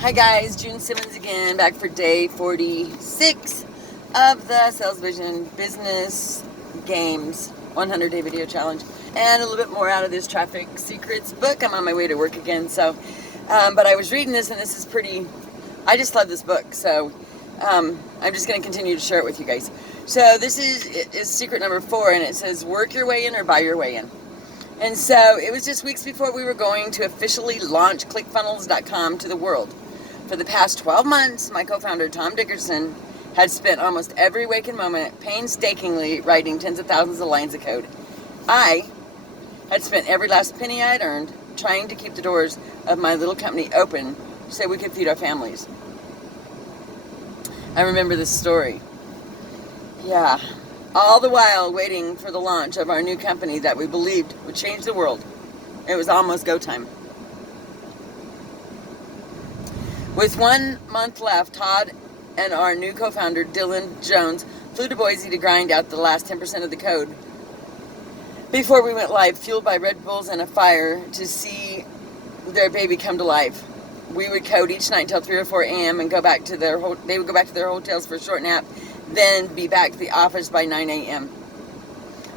Hi guys, June Simmons again, back for day 46 of the Salesvision Business Games 100-day video challenge, and a little bit more out of this traffic secrets book. I'm on my way to work again, but I was reading this, and this is pretty. I just love this book, so I'm just going to continue to share it with you guys. So this is secret number 4, and it says work your way in or buy your way in. And so it was just weeks before we were going to officially launch ClickFunnels.com to the world. For the past 12 months, my co-founder Tom Dickerson had spent almost every waking moment painstakingly writing tens of thousands of lines of code. I had spent every last penny I'd earned trying to keep the doors of my little company open so we could feed our families. I remember this story. Yeah. All the while waiting for the launch of our new company that we believed would change the world. It was almost go time. With 1 month left, Todd and our new co-founder, Dylan Jones, flew to Boise to grind out the last 10% of the code before we went live, fueled by Red Bulls and a fire to see their baby come to life. We would code each night until 3 or 4 a.m. and they would go back to their hotels for a short nap, then be back to the office by 9 a.m.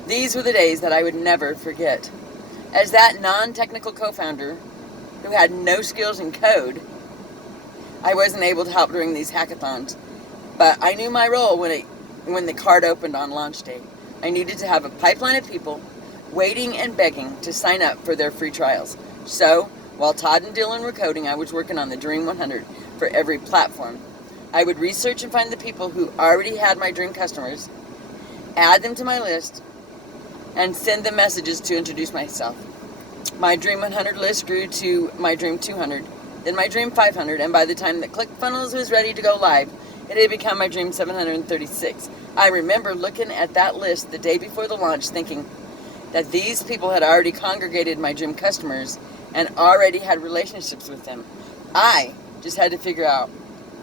These were the days that I would never forget. As that non-technical co-founder who had no skills in code, I wasn't able to help during these hackathons, but I knew my role when the card opened on launch day. I needed to have a pipeline of people waiting and begging to sign up for their free trials. So, while Todd and Dylan were coding, I was working on the Dream 100 for every platform. I would research and find the people who already had my dream customers, add them to my list, and send them messages to introduce myself. My Dream 100 list grew to my Dream 200, then my Dream 500, and by the time that ClickFunnels was ready to go live, it had become my Dream 736. I remember looking at that list the day before the launch thinking that these people had already congregated my dream customers and already had relationships with them. I just had to figure out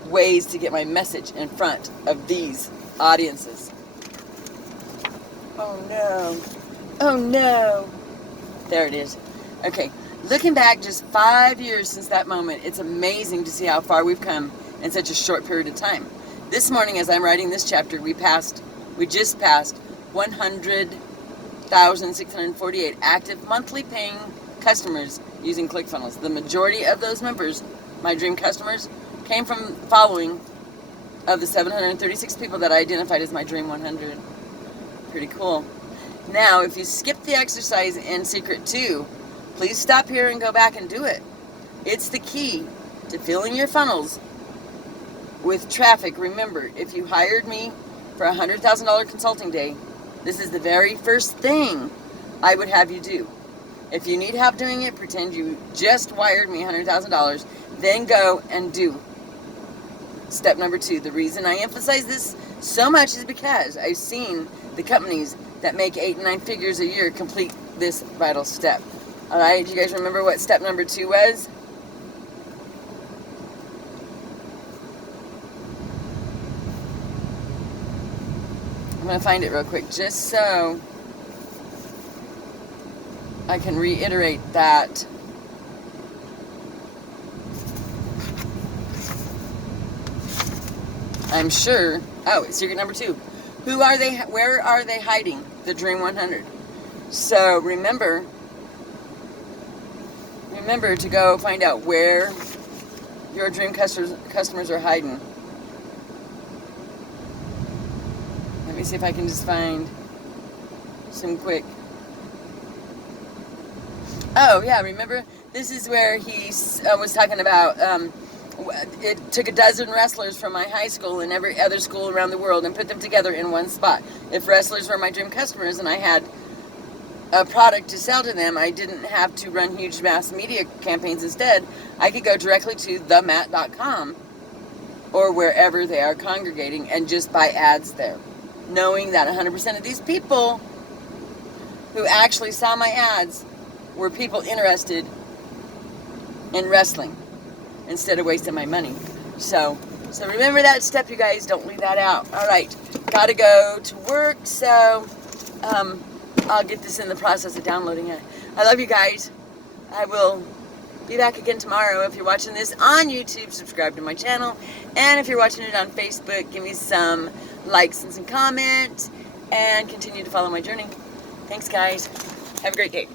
ways to get my message in front of these audiences. Oh no. Oh no. There it is. Okay. Looking back just 5 years since that moment, it's amazing to see how far we've come in such a short period of time. This morning, as I'm writing this chapter, we just passed 100,648 active monthly paying customers using ClickFunnels. The majority of those members, my dream customers, came from following of the 736 people that I identified as my Dream 100. Pretty cool. Now, if you skip the exercise in Secret 2, please stop here and go back and do it. It's the key to filling your funnels with traffic. Remember, if you hired me for a $100,000 consulting day, this is the very first thing I would have you do. If you need help doing it, pretend you just wired me $100,000, then go and do. Step number 2. The reason I emphasize this so much is because I've seen the companies that make 8 and 9 figures a year complete this vital step. All right, do you guys remember what step number 2 was? I'm going to find it real quick just so I can reiterate that. I'm sure. Oh, it's secret number 2. Who are they? Where are they hiding the Dream 100? So remember to go find out where your dream customers are hiding. Let me see if I can just find some quick. Oh yeah, remember this is where he was talking about. It took a dozen wrestlers from my high school and every other school around the world and put them together in one spot. If wrestlers were my dream customers and I had a product to sell to them, I didn't have to run huge mass media campaigns. Instead, I could go directly to themat.com or wherever they are congregating and just buy ads there, knowing that 100% of these people who actually saw my ads were people interested in wrestling instead of wasting my money. So remember that step, you guys. Don't leave that out. All right, gotta go to work, so I'll get this in the process of downloading it. I love you guys. I will Be back again tomorrow. If you're watching this on YouTube, subscribe to my channel. And if you're watching it on Facebook, give me some likes and some comments. And continue to follow my journey. Thanks, guys. Have a great day.